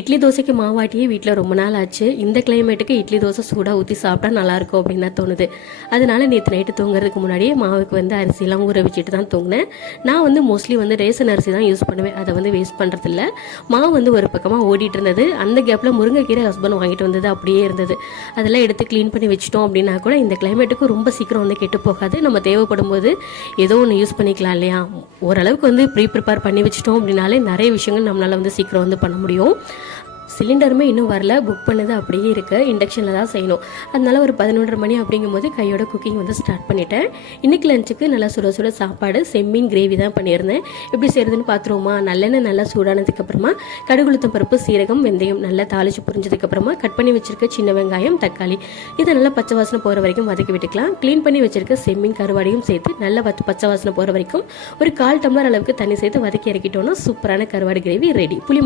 இட்லி தோசைக்கு மாவாட்டியே வீட்டில் ரொம்ப நாள் ஆச்சு. இந்த கிளைமேட்டுக்கு இட்லி தோசை சூடாக ஊற்றி சாப்பிட்டா நல்லாயிருக்கும் அப்படின்னு தான் தோணுது. அதனால நேற்று நைட்டு தூங்குறதுக்கு முன்னாடியே மாவுக்கு அரிசிலாம் ஊற வச்சுட்டு தான் தூங்கினேன். நான் மோஸ்ட்லி ரேசன் அரிசி தான் யூஸ் பண்ணுவேன். அதை வேஸ்ட் பண்ணுறதில்ல. மாவு ஒரு பக்கமாக ஓடிட்டு இருந்தது. அந்த கேப்பில் முருங்கைக்கீரை ஹஸ்பண்ட் வாங்கிட்டு வந்தது அப்படியே இருந்தது. அதெல்லாம் எடுத்து க்ளீன் பண்ணி வச்சிட்டோம் அப்படின்னா கூட இந்த கிளைமேட்டுக்கு ரொம்ப சீக்கிரம் கெட்டு போகாது. நம்ம தேவைப்படும் போது ஏதோ ஒன்று யூஸ் பண்ணிக்கலாம் இல்லையா. ஓரளவுக்கு ப்ரீ ப்ரிப்பேர் பண்ணி வச்சிட்டோம் அப்படின்னாலே நிறைய விஷயங்கள் நம்மளால் சீக்கிரம் பண்ண முடியும். சிலிண்டருமே இன்னும் வரல, புக் பண்ணது அப்படியே இருக்குது. இண்டக்ஷனில் தான் செய்யணும். அதனால ஒரு 11:30 மணி அப்படிங்கும்போது கையோட குக்கிங் ஸ்டார்ட் பண்ணிட்டேன். இன்றைக்கி லஞ்சுக்கு நல்லா சுட சுட சாப்பாடு, செம்மீன் கிரேவி தான் பண்ணியிருந்தேன். எப்படி செய்கிறதுன்னு பார்த்துருவோமா. நல்லெண்ணெய் நல்லா சூடானதுக்கப்புறமா கடுகுளுத்தம் பருப்பு, சீரகம், வெந்தயம் நல்லா தாளித்து புரிஞ்சதுக்கப்புறமா கட் பண்ணி வச்சிருக்க சின்ன வெங்காயம், தக்காளி இதை நல்லா பச்சை வாசனை போகிற வரைக்கும் வதக்கி விட்டுக்கலாம். க்ளீன் பண்ணி வச்சிருக்க செம்மீன் கருவாடையும் சேர்த்து நல்லா பச்சை வாசனை போகிற வரைக்கும் ஒரு 1/4 டம்ளர் அளவுக்கு தண்ணி சேர்த்து வதக்கி இறக்கிட்டோன்னா சூப்பரான கருவாடு கிரேவி ரெடி. புளி